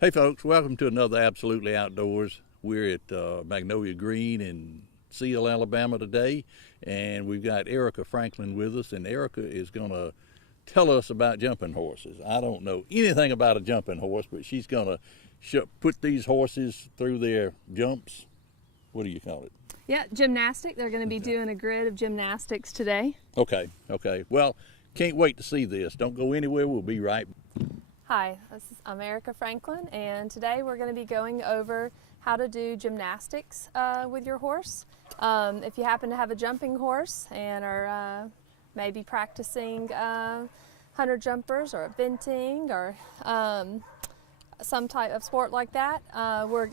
Hey folks, welcome to another Absolutely Outdoors. We're at Magnolia Green in Seal, Alabama today, and we've got Erica Franklin with us, and Erica is going to tell us about jumping horses. I don't know anything about a jumping horse, but she's going to put these horses through their jumps. What do you call it? Yeah, gymnastic. They're going to be doing a grid of gymnastics today. Okay. Well, can't wait to see this. Don't go anywhere. We'll be right back. Hi, I'm Erica Franklin, and today we're going to be going over how to do gymnastics with your horse. If you happen to have a jumping horse and are maybe practicing 100 jumpers or eventing or some type of sport like that,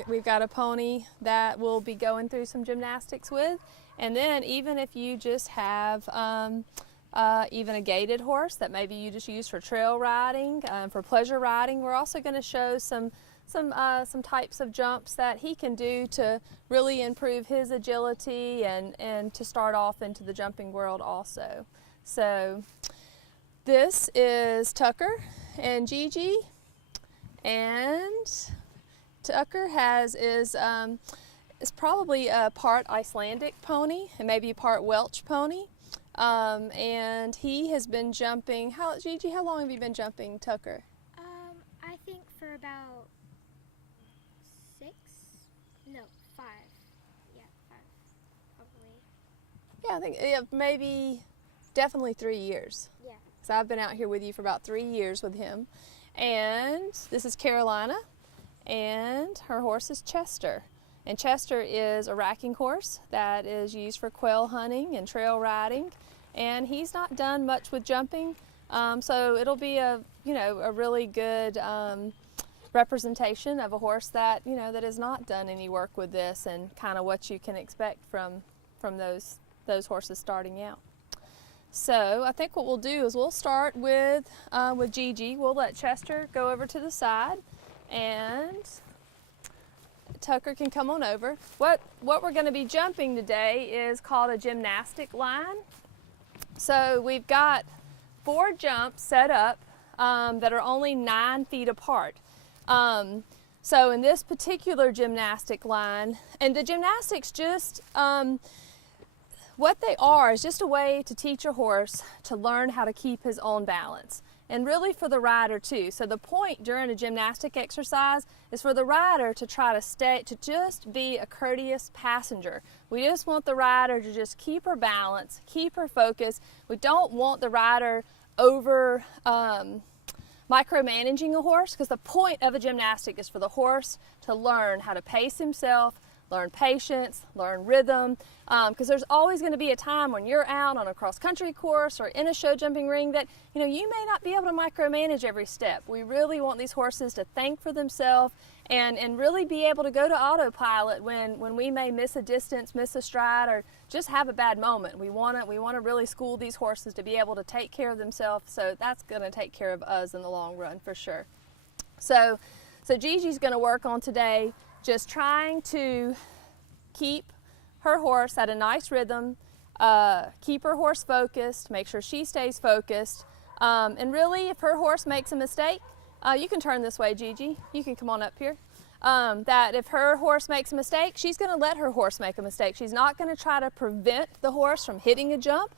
we've got a pony that we'll be going through some gymnastics with. And then even if you just have even a gaited horse that maybe you just use for trail riding, for pleasure riding, we're also going to show some types of jumps that he can do to really improve his agility and to start off into the jumping world also. So this is Tucker and Gigi, and Tucker is probably a part Icelandic pony and maybe a part Welsh pony. And he has been jumping. Gigi, how long have you been jumping, Tucker? I think for about 5. Yeah, 5, probably. Yeah, I think maybe definitely 3 years. Yeah. So I've been out here with you for about 3 years with him. And this is Carolina, and her horse is Chester. And Chester is a racking horse that is used for quail hunting and trail riding. And he's not done much with jumping, so it'll be a really good representation of a horse that that has not done any work with this, and kind of what you can expect from those horses starting out. So I think what we'll do is we'll start with Gigi. We'll let Chester go over to the side, and Tucker can come on over. What we're going to be jumping today is called a gymnastic line. So we've got 4 jumps set up that are only 9 feet apart. So in this particular gymnastic line, and the gymnastics just, what they are is just a way to teach a horse to learn how to keep his own balance. And really for the rider too. So the point during a gymnastic exercise is for the rider to try to just be a courteous passenger. We just want the rider to just keep her balance, keep her focus. We don't want the rider over micromanaging a horse, because the point of a gymnastic is for the horse to learn how to pace himself, learn patience, learn rhythm, because there's always going to be a time when you're out on a cross-country course or in a show jumping ring that you may not be able to micromanage every step. We really want these horses to think for themselves and really be able to go to autopilot when we may miss a distance, miss a stride, or just have a bad moment. We want to really school these horses to be able to take care of themselves, so that's going to take care of us in the long run for sure. So Gigi's going to work on today just trying to keep her horse at a nice rhythm, keep her horse focused, make sure she stays focused, and really if her horse makes a mistake, you can turn this way, Gigi, you can come on up here, that if her horse makes a mistake, she's going to let her horse make a mistake. She's not going to try to prevent the horse from hitting a jump.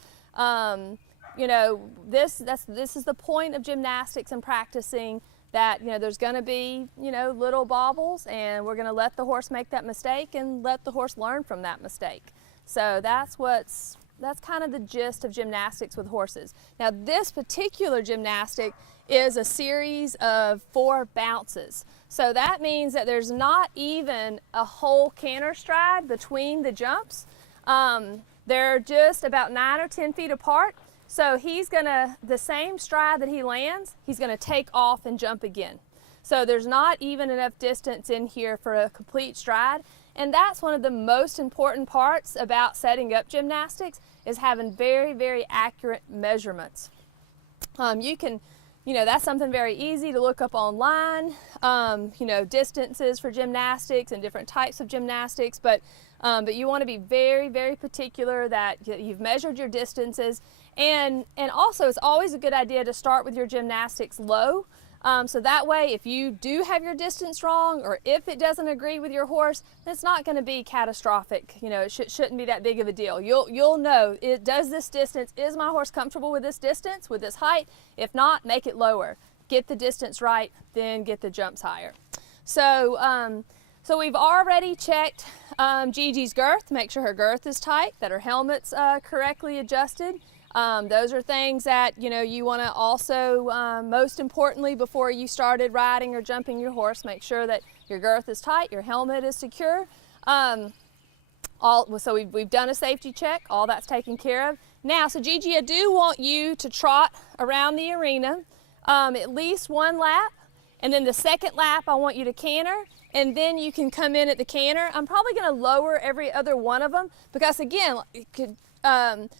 This is the point of gymnastics and practicing, that there's going to be little bobbles, and we're going to let the horse make that mistake and let the horse learn from that mistake. So that's kind of the gist of gymnastics with horses. Now this particular gymnastic is a series of 4 bounces. So that means that there's not even a whole canter stride between the jumps. They're just about 9 or 10 feet apart. So he's gonna, the same stride that he lands, he's gonna take off and jump again. So there's not even enough distance in here for a complete stride. And that's one of the most important parts about setting up gymnastics, is having very, very accurate measurements. That's something very easy to look up online, distances for gymnastics and different types of gymnastics, but you want to be very, very particular that you've measured your distances. And also, it's always a good idea to start with your gymnastics low. So that way, if you do have your distance wrong, or if it doesn't agree with your horse, it's not going to be catastrophic. You know, it shouldn't be that big of a deal. You'll know, does this distance, is my horse comfortable with this distance, with this height? If not, make it lower. Get the distance right, then get the jumps higher. So, so we've already checked Gigi's girth, make sure her girth is tight, that her helmet's correctly adjusted. Those are things that, you know, you want to also, most importantly, before you started riding or jumping your horse, make sure that your girth is tight, your helmet is secure. So we've done a safety check, all that's taken care of. Now, so Gigi, I do want you to trot around the arena at least one lap, and then the second lap I want you to canter, and then you can come in at the canter. I'm probably going to lower every other one of them because, again,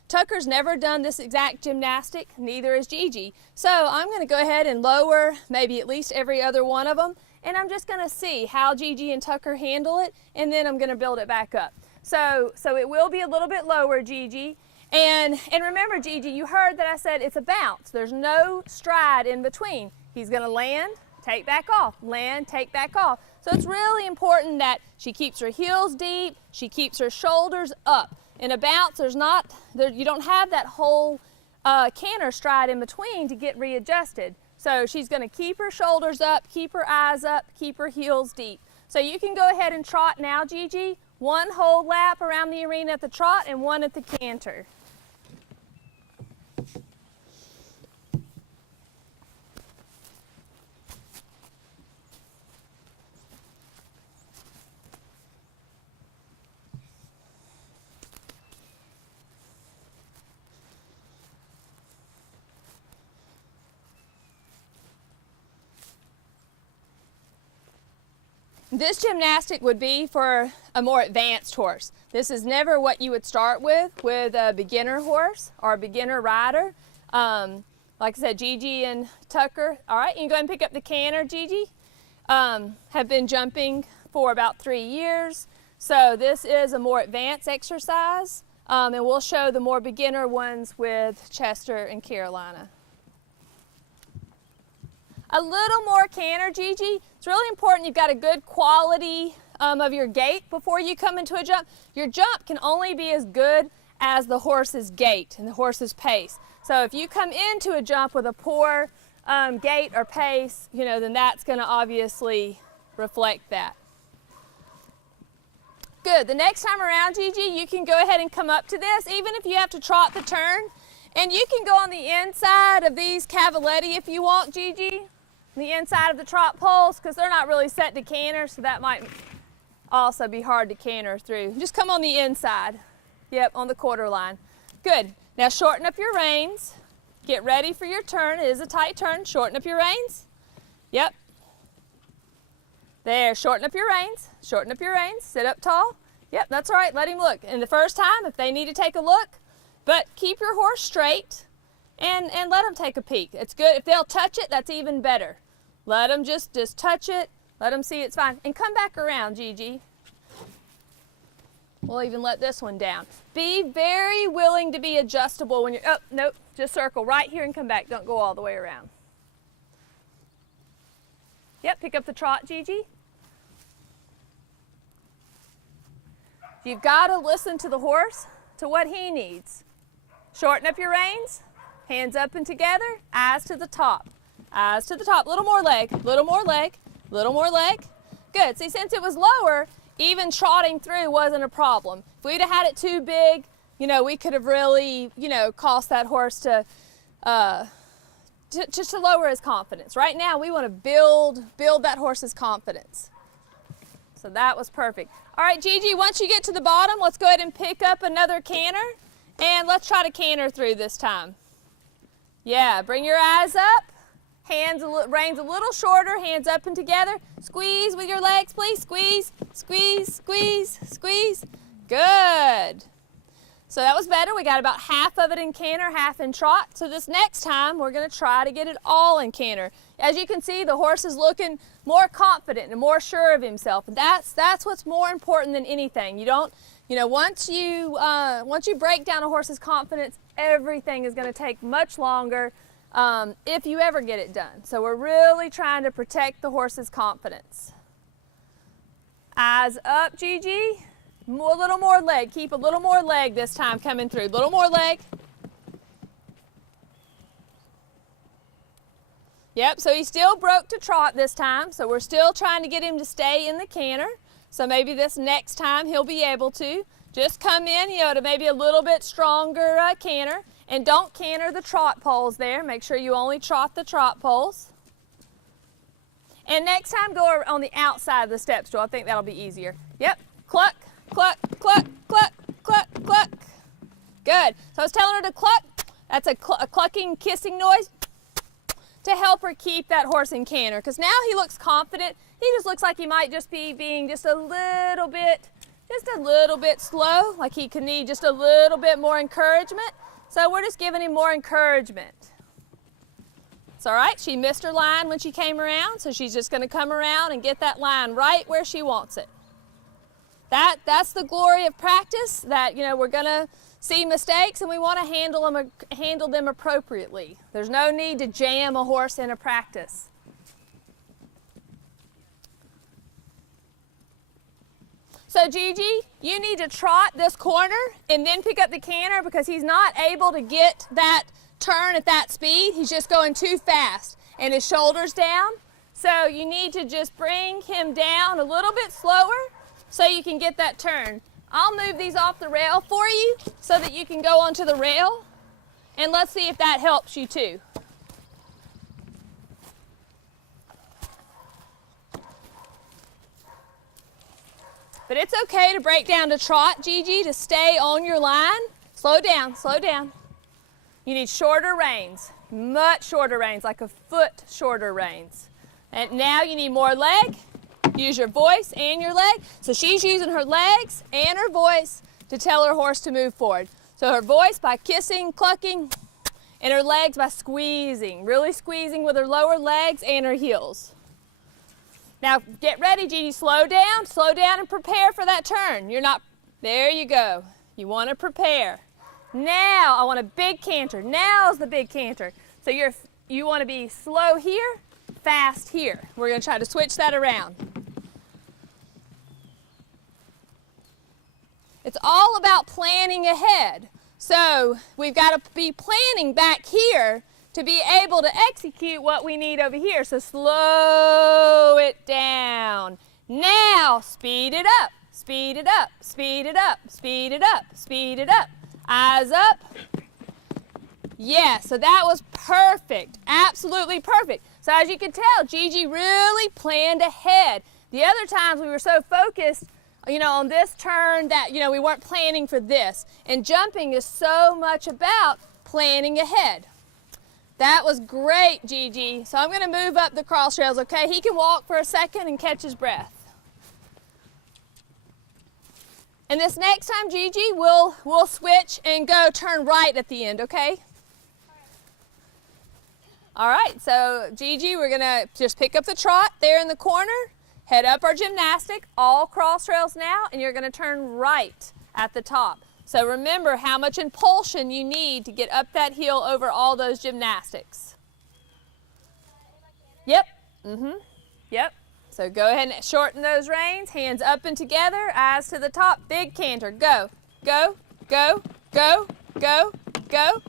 Tucker's never done this exact gymnastic, neither is Gigi. So I'm going to go ahead and lower maybe at least every other one of them, and I'm just going to see how Gigi and Tucker handle it, and then I'm going to build it back up. So it will be a little bit lower, Gigi. And remember, Gigi, you heard that I said it's a bounce. There's no stride in between. He's going to land, take back off, land, take back off. So it's really important that she keeps her heels deep, she keeps her shoulders up. In a bounce, you don't have that whole canter stride in between to get readjusted. So she's going to keep her shoulders up, keep her eyes up, keep her heels deep. So you can go ahead and trot now, Gigi. One whole lap around the arena at the trot and one at the canter. This gymnastic would be for a more advanced horse. This is never what you would start with a beginner horse or a beginner rider. Like I said, Gigi and Tucker. All right, you can go ahead and pick up the canter, Gigi. Have been jumping for about 3 years. So this is a more advanced exercise. And we'll show the more beginner ones with Chester and Carolina. A little more canter, Gigi. It's really important you've got a good quality of your gait before you come into a jump. Your jump can only be as good as the horse's gait and the horse's pace. So if you come into a jump with a poor gait or pace, you know, then that's going to obviously reflect that. Good. The next time around, Gigi, you can go ahead and come up to this, even if you have to trot the turn. And you can go on the inside of these cavaletti if you want, Gigi. The inside of the trot poles, because they're not really set to canter, so that might also be hard to canter through. Just come on the inside. Yep, on the quarter line. Good. Now shorten up your reins. Get ready for your turn. It is a tight turn. Shorten up your reins. Yep. There, shorten up your reins. Shorten up your reins. Sit up tall. Yep, that's all right. Let him look. And the first time, if they need to take a look, but keep your horse straight and let them take a peek. It's good. If they'll touch it, that's even better. Let them just touch it. Let them see it's fine. And come back around, Gigi. We'll even let this one down. Be very willing to be adjustable when you're, oh, nope, just circle right here and come back. Don't go all the way around. Yep, pick up the trot, Gigi. You've got to listen to the horse, to what he needs. Shorten up your reins, hands up and together, eyes to the top. Eyes to the top, little more leg, little more leg, little more leg. Good, see, since it was lower, even trotting through wasn't a problem. If we'd have had it too big, you know, we could have really, you know, caused that horse to lower his confidence. Right now, we want to build that horse's confidence. So that was perfect. All right, Gigi, once you get to the bottom, let's go ahead and pick up another canter, and let's try to canter through this time. Yeah, bring your eyes up. Reins a little shorter, hands up and together. Squeeze with your legs, please. Squeeze, squeeze, squeeze, squeeze. Good. So that was better. We got about half of it in canter, half in trot. So this next time, we're going to try to get it all in canter. As you can see, the horse is looking more confident and more sure of himself. And that's what's more important than anything. You don't, you know, once you break down a horse's confidence, everything is going to take much longer. if you ever get it done. So we're really trying to protect the horse's confidence. Eyes up, Gigi. A little more leg. Keep a little more leg this time coming through. A little more leg. Yep, so he still broke to trot this time, so we're still trying to get him to stay in the canter. So maybe this next time he'll be able to. Just come in, to maybe a little bit stronger canter. And don't canter the trot poles there. Make sure you only trot the trot poles. And next time, go on the outside of the step stool. I think that'll be easier. Yep, cluck, cluck, cluck, cluck, cluck, cluck. Good. So I was telling her to cluck. That's a clucking, kissing noise to help her keep that horse in canter. Because now he looks confident. He just looks like he might just be being just a little bit slow, like he could need just a little bit more encouragement. So we're just giving him more encouragement. It's all right, she missed her line when she came around, so she's just gonna come around and get that line right where she wants it. That's the glory of practice, that we're gonna see mistakes and we wanna handle them appropriately. There's no need to jam a horse in a practice. So Gigi, you need to trot this corner and then pick up the canter, because he's not able to get that turn at that speed. He's just going too fast and his shoulder's down. So you need to just bring him down a little bit slower so you can get that turn. I'll move these off the rail for you so that you can go onto the rail, and let's see if that helps you too. But it's okay to break down to trot, Gigi, to stay on your line. Slow down, slow down. You need shorter reins, much shorter reins, like a foot shorter reins. And now you need more leg. Use your voice and your leg. So she's using her legs and her voice to tell her horse to move forward. So her voice by kissing, clucking, and her legs by squeezing, really squeezing with her lower legs and her heels. Now get ready, Gigi, slow down and prepare for that turn. There you go. You want to prepare. Now I want a big canter. Now's the big canter. So you want to be slow here, fast here. We're going to try to switch that around. It's all about planning ahead. So we've got to be planning back here to be able to execute what we need over here. So slow it down. Now speed it up, speed it up, speed it up, speed it up, speed it up. Eyes up. Yeah, so that was perfect, absolutely perfect. So as you can tell, Gigi really planned ahead. The other times we were so focused on this turn that, we weren't planning for this. And jumping is so much about planning ahead. That was great, Gigi. So I'm going to move up the cross rails, okay? He can walk for a second and catch his breath. And this next time, Gigi, we'll switch and go turn right at the end, okay? All right, so Gigi, we're going to just pick up the trot there in the corner, head up our gymnastic, all cross rails now, and you're going to turn right at the top. So remember how much impulsion you need to get up that hill over all those gymnastics. Yep, yep. So go ahead and shorten those reins, hands up and together, eyes to the top, big canter. Go, go, go, go, go, go.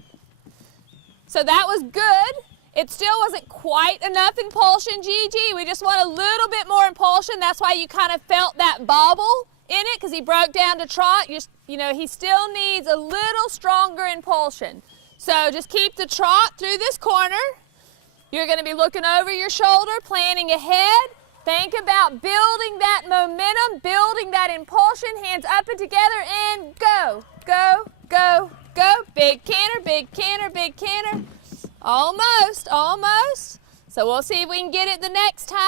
So that was good. It still wasn't quite enough impulsion, Gigi. We just want a little bit more impulsion. That's why you kind of felt that bobble in it, because he broke down to trot. He still needs a little stronger impulsion. So just keep the trot through this corner. You're going to be looking over your shoulder, planning ahead. Think about building that momentum, building that impulsion, hands up and together, and go, go, go, go. Big canter, big canter, big canter. Almost, almost. So we'll see if we can get it the next time.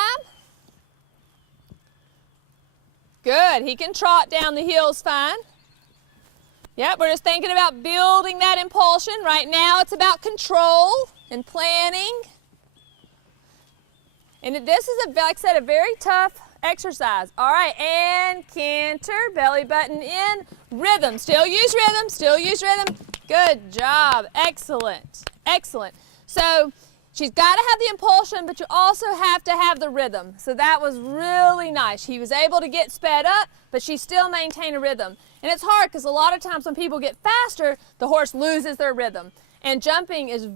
Good, he can trot down the hills fine. Yep, we're just thinking about building that impulsion. Right now it's about control and planning. And this is, like I said, a very tough exercise. All right, and canter, belly button in, rhythm. Still use rhythm, still use rhythm. Good job, excellent, excellent. So she's got to have the impulsion, but you also have to have the rhythm. So that was really nice. He was able to get sped up, but she still maintained a rhythm. And it's hard because a lot of times when people get faster, the horse loses their rhythm. And jumping is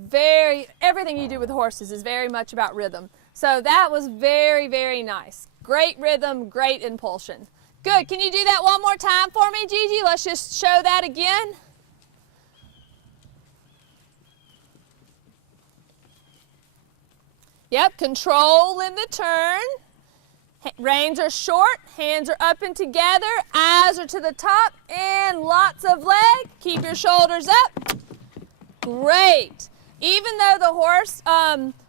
everything you do with horses is very much about rhythm. So that was very, very nice. Great rhythm, great impulsion. Good. Can you do that one more time for me, Gigi? Let's just show that again. Yep, control in the turn. Reins are short, hands are up and together, eyes are to the top, and lots of leg. Keep your shoulders up. Great. Even though the horse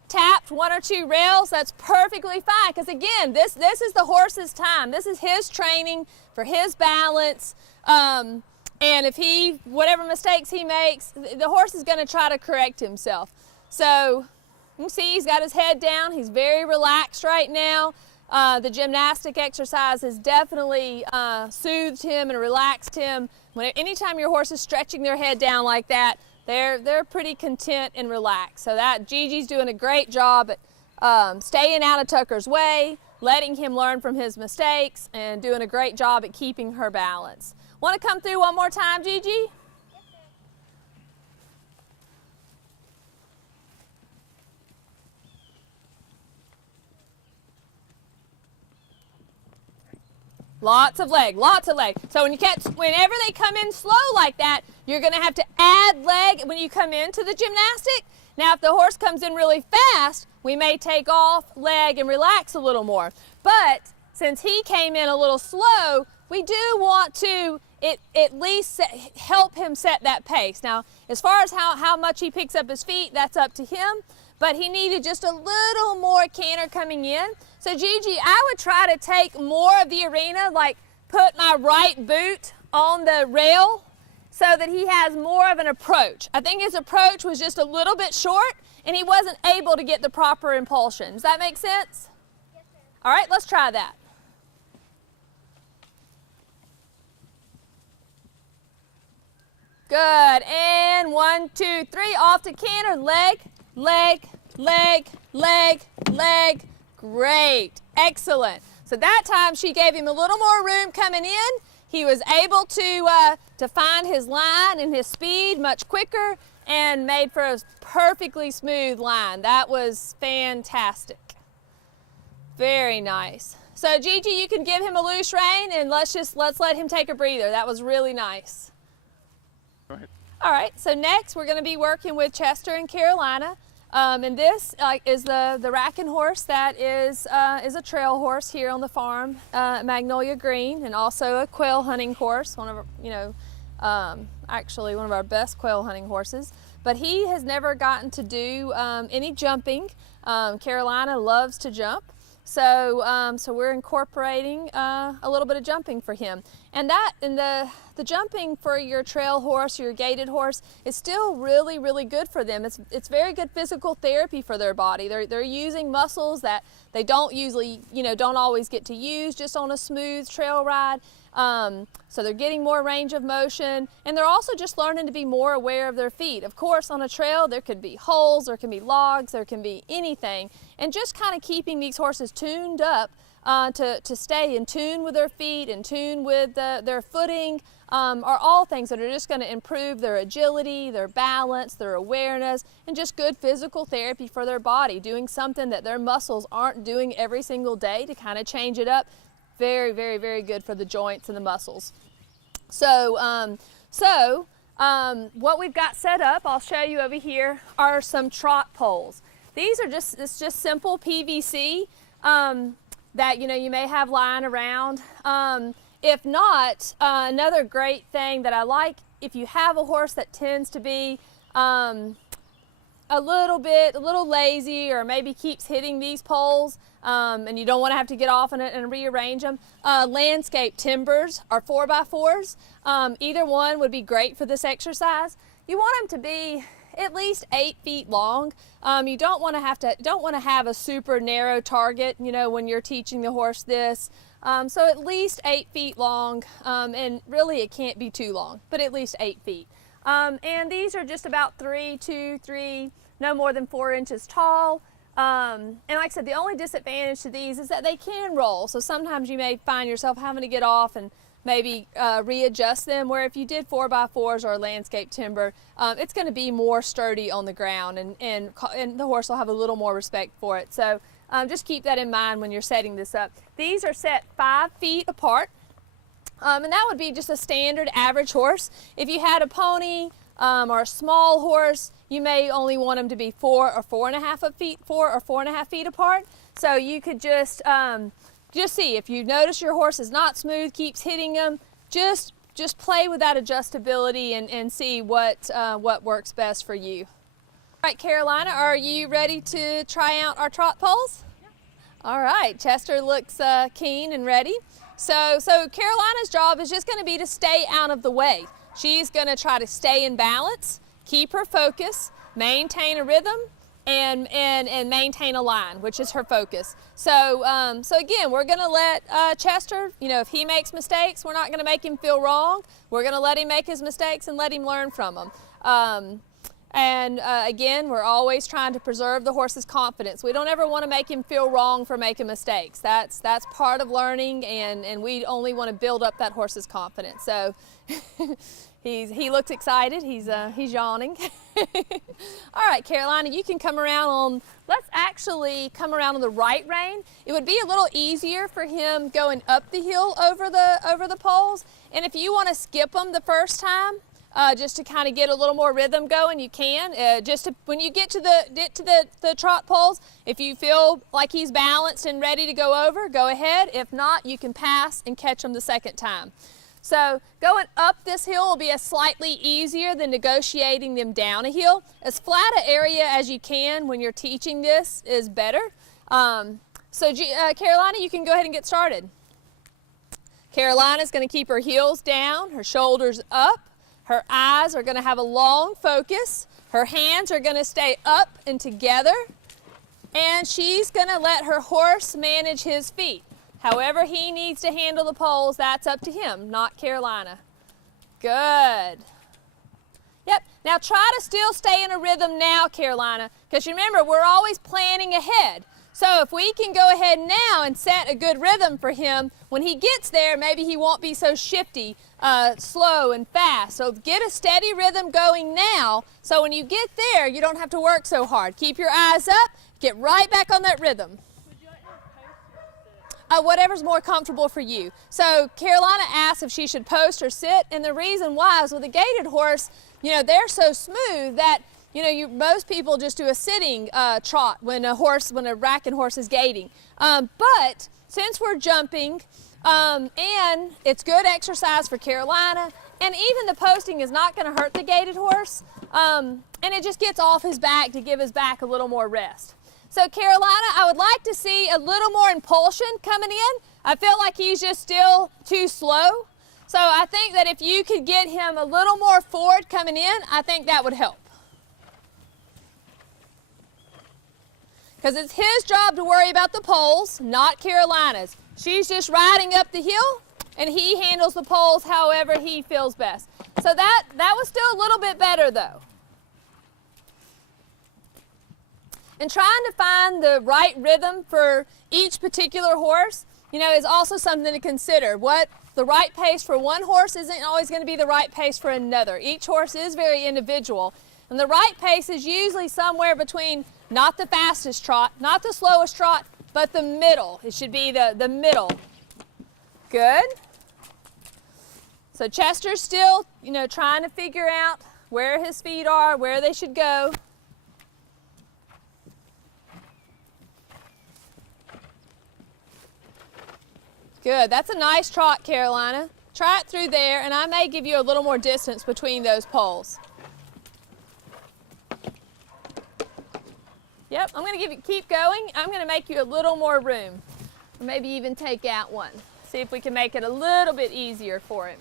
tapped one or two rails, that's perfectly fine, because again, this is the horse's time. This is his training for his balance. And if whatever mistakes he makes, the horse is going to try to correct himself. So you can see he's got his head down. He's very relaxed right now. The gymnastic exercise has definitely soothed him and relaxed him. Anytime your horse is stretching their head down like that, they're pretty content and relaxed. So that Gigi's doing a great job at staying out of Tucker's way, letting him learn from his mistakes, and doing a great job at keeping her balance. Want to come through one more time, Gigi? Yes, ma'am. Lots of leg, lots of leg. So whenever they come in slow like that, you're going to have to add leg when you come into the gymnastic. Now, if the horse comes in really fast, we may take off leg and relax a little more. But since he came in a little slow, we do want to at least help him set that pace. Now, as far as how much he picks up his feet, that's up to him. But he needed just a little more canter coming in. So Gigi, I would try to take more of the arena, like put my right boot on the rail so that he has more of an approach. I think his approach was just a little bit short and he wasn't able to get the proper impulsion. Does that make sense? Yes, ma'am. All right, let's try that. Good, and 1, 2, 3, off to canter, leg, leg, leg, leg, leg. Great, excellent. So that time she gave him a little more room coming in. He was able to find his line and his speed much quicker and made for a perfectly smooth line. That was fantastic. Very nice. So Gigi, you can give him a loose rein and let's let him take a breather. That was really nice. Go ahead. All right, so next we're going to be working with Chester and Carolina. And this is the racking horse that is a trail horse here on the farm, Magnolia Green, and also a quail hunting horse, actually one of our best quail hunting horses. But he has never gotten to do any jumping. Carolina loves to jump. So we're incorporating a little bit of jumping for him. And the jumping for your trail horse, your gaited horse, is still really, really good for them. It's very good physical therapy for their body. They're using muscles that they don't usually, don't always get to use just on a smooth trail ride. So they're getting more range of motion, and they're also just learning to be more aware of their feet. Of course, on a trail, there could be holes, there can be logs, there can be anything, and just kind of keeping these horses tuned up to stay in tune with their feet, in tune with their footing, are all things that are just going to improve their agility, their balance, their awareness, and just good physical therapy for their body, doing something that their muscles aren't doing every single day to kind of change it up. Very, very, very good for the joints and the muscles. So what we've got set up, I'll show you over here, are some trot poles. These are it's just simple PVC that you may have lying around. If not, another great thing that I like, if you have a horse that tends to be a little lazy, or maybe keeps hitting these poles, and you don't want to have to get off and rearrange them. Landscape timbers are 4x4s. Either one would be great for this exercise. You want them to be at least 8 feet long. You don't want to have a super narrow target, when you're teaching the horse this. So at least 8 feet long, and really it can't be too long, but at least 8 feet. And these are just about 3, 2, 3, no more than 4 inches tall. And like I said, the only disadvantage to these is that they can roll. So sometimes you may find yourself having to get off and maybe readjust them, where if you did 4x4s or landscape timber, it's going to be more sturdy on the ground, and the horse will have a little more respect for it. So just keep that in mind when you're setting this up. These are set 5 feet apart, and that would be just a standard average horse. If you had a pony or a small horse, you may only want them to be 4 or 4.5 feet apart. So you could just see if you notice your horse is not smooth, keeps hitting them, just play with that adjustability and see what works best for you. All right, Carolina, are you ready to try out our trot poles? Yeah. All right, Chester looks keen and ready. So Carolina's job is just going to be to stay out of the way. She's going to try to stay in balance, keep her focus, maintain a rhythm, and maintain a line, which is her focus. So again, we're going to let Chester, if he makes mistakes, we're not going to make him feel wrong. We're going to let him make his mistakes and let him learn from them. Again, we're always trying to preserve the horse's confidence. We don't ever want to make him feel wrong for making mistakes. That's part of learning, and we only want to build up that horse's confidence. So he looks excited. He's yawning. All right, Carolina, you can come around let's actually come around on the right rein. It would be a little easier for him going up the hill over the poles. And if you want to skip them the first time, just to kind of get a little more rhythm going, you can. When you get to the trot poles, if you feel like he's balanced and ready to go over, go ahead. If not, you can pass and catch him the second time. So going up this hill will be slightly easier than negotiating them down a hill. As flat an area as you can when you're teaching this is better. Carolina, you can go ahead and get started. Carolina's going to keep her heels down, her shoulders up. Her eyes are going to have a long focus. Her hands are going to stay up and together. And she's going to let her horse manage his feet. However he needs to handle the poles, that's up to him, not Carolina. Good. Yep. Now try to still stay in a rhythm now, Carolina, because remember, we're always planning ahead. So if we can go ahead now and set a good rhythm for him, when he gets there, maybe he won't be so shifty, slow and fast. So get a steady rhythm going now, so when you get there, you don't have to work so hard. Keep your eyes up, get right back on that rhythm. Whatever's more comfortable for you. So Carolina asked if she should post or sit, and the reason why is with a gaited horse, they're so smooth that most people just do a sitting trot when a racking horse is gaiting. But since we're jumping, and it's good exercise for Carolina, and even the posting is not going to hurt the gaited horse, and it just gets off his back to give his back a little more rest. So Carolina, I would like to see a little more impulsion coming in. I feel like he's just still too slow. So I think that if you could get him a little more forward coming in, I think that would help. Because it's his job to worry about the poles, not Carolina's. She's just riding up the hill, and he handles the poles however he feels best. So that was still a little bit better, though. And trying to find the right rhythm for each particular horse, is also something to consider. What the right pace for one horse isn't always going to be the right pace for another. Each horse is very individual. And the right pace is usually somewhere between not the fastest trot, not the slowest trot, but the middle. It should be the middle. Good. So Chester's still, trying to figure out where his feet are, where they should go. Good. That's a nice trot, Carolina. Try it through there, and I may give you a little more distance between those poles. Yep, I'm going to keep going. I'm going to make you a little more room. Or maybe even take out one. See if we can make it a little bit easier for him.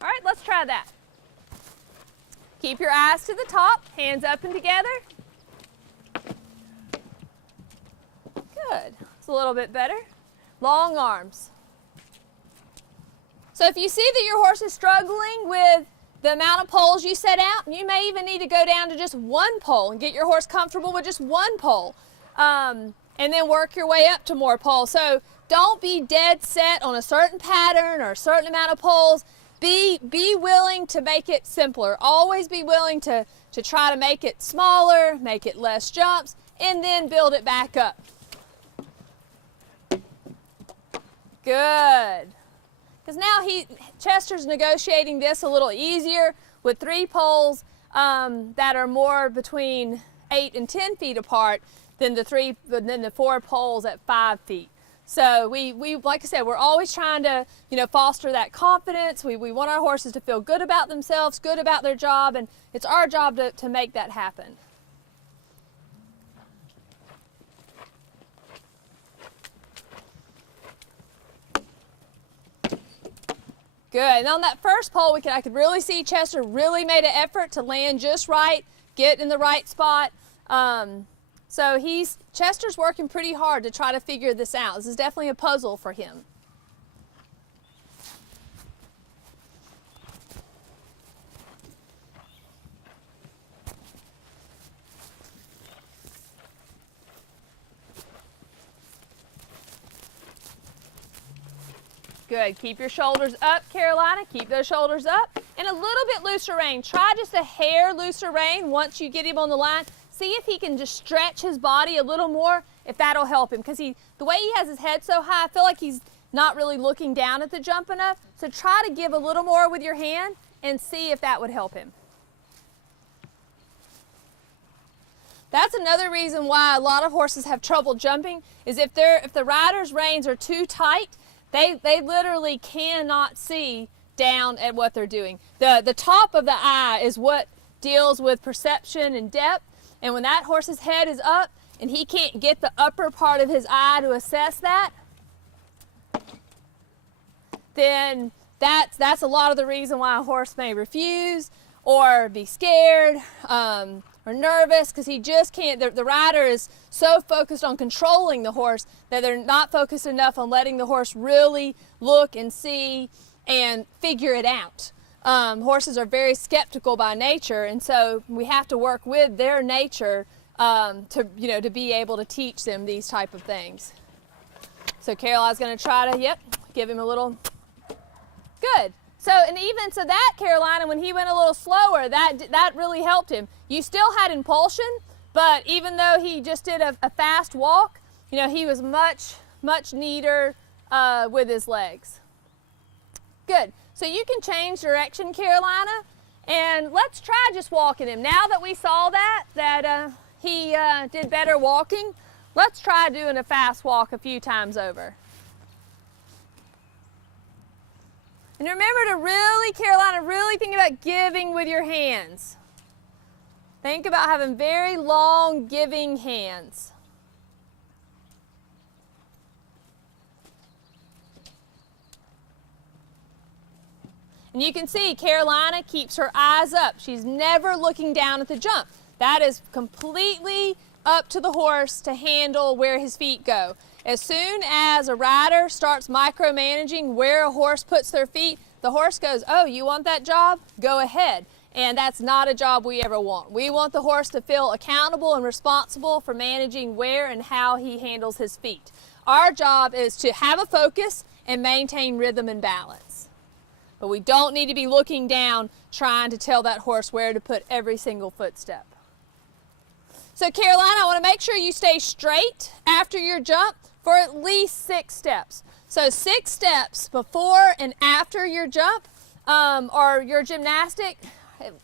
All right, let's try that. Keep your eyes to the top, hands up and together. Good. It's a little bit better. Long arms. So if you see that your horse is struggling with the amount of poles you set out, you may even need to go down to just one pole and get your horse comfortable with just one pole. And then work your way up to more poles. So don't be dead set on a certain pattern or a certain amount of poles. Be willing to make it simpler. Always be willing to try to make it smaller, make it less jumps, and then build it back up. Good. Because now Chester's negotiating this a little easier with 3 poles that are more between 8 and 10 feet apart than the 4 poles at 5 feet. So we like I said, we're always trying to, foster that confidence. We want our horses to feel good about themselves, good about their job, and it's our job to make that happen. Good. And on that first pole, I could really see Chester really made an effort to land just right, get in the right spot. So Chester's working pretty hard to try to figure this out. This is definitely a puzzle for him. Good. Keep your shoulders up, Carolina. Keep those shoulders up. And a little bit looser rein. Try just a hair looser rein once you get him on the line. See if he can just stretch his body a little more, if that'll help him. Because the way he has his head so high, I feel like he's not really looking down at the jump enough. So try to give a little more with your hand and see if that would help him. That's another reason why a lot of horses have trouble jumping, is if the rider's reins are too tight, they literally cannot see down at what they're doing. The top of the eye is what deals with perception and depth. And when that horse's head is up and he can't get the upper part of his eye to assess that, then that's a lot of the reason why a horse may refuse or be scared or nervous, because he just can't. The rider is so focused on controlling the horse that they're not focused enough on letting the horse really look and see and figure it out. Horses are very skeptical by nature, and so we have to work with their nature to be able to teach them these type of things. So Caroline's going to try to, give him a little. Good. So that Carolina, when he went a little slower, that really helped him. You still had impulsion, but even though he just did a fast walk, he was much neater with his legs. Good. So you can change direction, Carolina, and let's try just walking him. Now that we saw that he did better walking, let's try doing a fast walk a few times over. And remember to really, Carolina, really think about giving with your hands. Think about having very long giving hands. And you can see Carolina keeps her eyes up. She's never looking down at the jump. That is completely up to the horse to handle where his feet go. As soon as a rider starts micromanaging where a horse puts their feet, the horse goes, oh, you want that job? Go ahead. And that's not a job we ever want. We want the horse to feel accountable and responsible for managing where and how he handles his feet. Our job is to have a focus and maintain rhythm and balance. But we don't need to be looking down trying to tell that horse where to put every single footstep. So Carolina, I want to make sure you stay straight after your jump for at least 6 steps. So 6 steps before and after your jump or your gymnastic,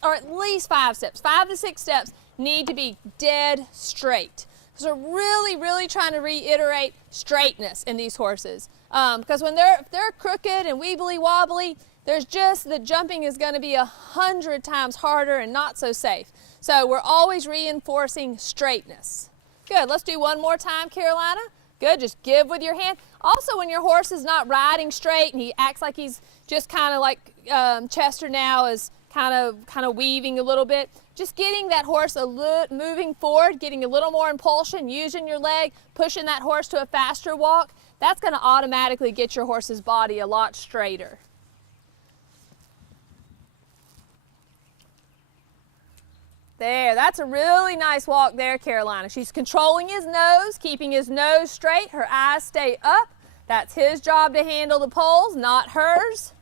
or at least 5 steps. 5 to 6 steps need to be dead straight. So we're really, really trying to reiterate straightness in these horses. Because when they're crooked and weebly wobbly, the jumping is going to be 100 times harder and not so safe. So we're always reinforcing straightness. Good. Let's do one more time, Carolina. Good. Just give with your hand. Also, when your horse is not riding straight and he acts like he's just kind of like Chester now is kind of weaving a little bit. Just getting that horse moving forward, getting a little more impulsion, using your leg, pushing that horse to a faster walk. That's going to automatically get your horse's body a lot straighter. There, that's a really nice walk there, Carolina. She's controlling his nose, keeping his nose straight. Her eyes stay up. That's his job to handle the poles, not hers.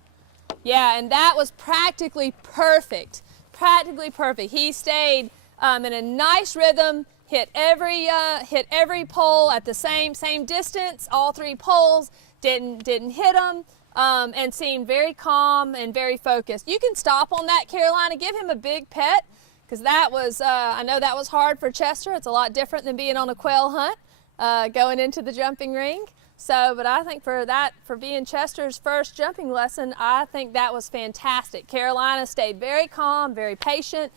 Yeah, and that was practically perfect. Practically perfect. He stayed in a nice rhythm, hit every pole at the same distance. All 3 poles didn't hit them, and seemed very calm and very focused. You can stop on that, Carolina. Give him a big pet, because that was I know that was hard for Chester. It's a lot different than being on a quail hunt, going into the jumping ring. So, but I think for being Chester's first jumping lesson, I think that was fantastic. Carolina stayed very calm, very patient,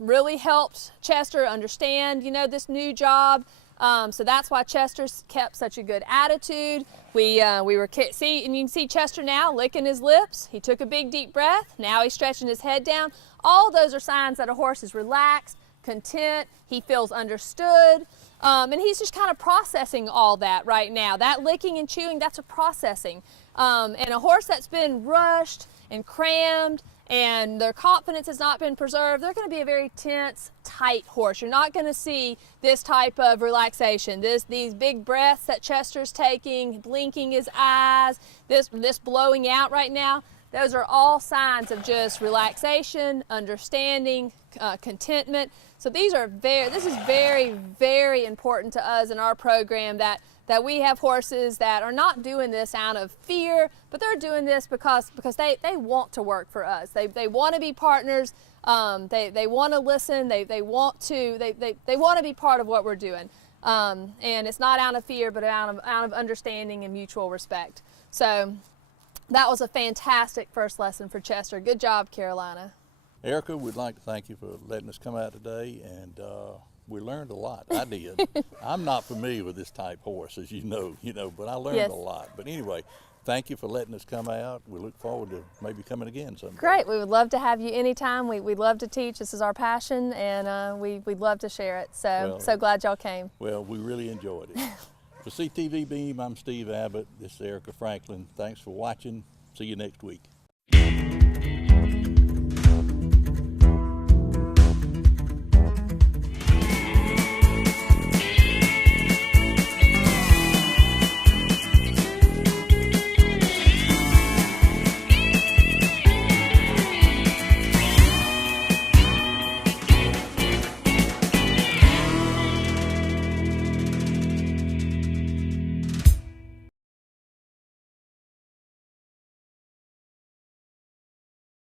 really helped Chester understand, this new job. So that's why Chester's kept such a good attitude. And you can see Chester now licking his lips. He took a big deep breath. Now he's stretching his head down. All those are signs that a horse is relaxed, content, he feels understood. And he's just kind of processing all that right now. That licking and chewing, that's a processing. And a horse that's been rushed and crammed and their confidence has not been preserved, they're going to be a very tense, tight horse. You're not going to see this type of relaxation. These big breaths that Chester's taking, blinking his eyes, this blowing out right now, those are all signs of just relaxation, understanding, contentment. So this is very, very important to us in our program that we have horses that are not doing this out of fear, but they're doing this because they want to work for us. They want to be partners. They want to listen. They want to be part of what we're doing. And it's not out of fear, but out of understanding and mutual respect. So that was a fantastic first lesson for Chester. Good job, Carolina. Erica, we'd like to thank you for letting us come out today, and we learned a lot. I did. I'm not familiar with this type horse, as you know, but I learned a lot. But anyway, thank you for letting us come out. We look forward to maybe coming again someday. Great. We would love to have you anytime. We'd love to teach. This is our passion, and we'd love to share it. So glad y'all came. Well, we really enjoyed it. For CTV Beam, I'm Steve Abbott. This is Erica Franklin. Thanks for watching. See you next week.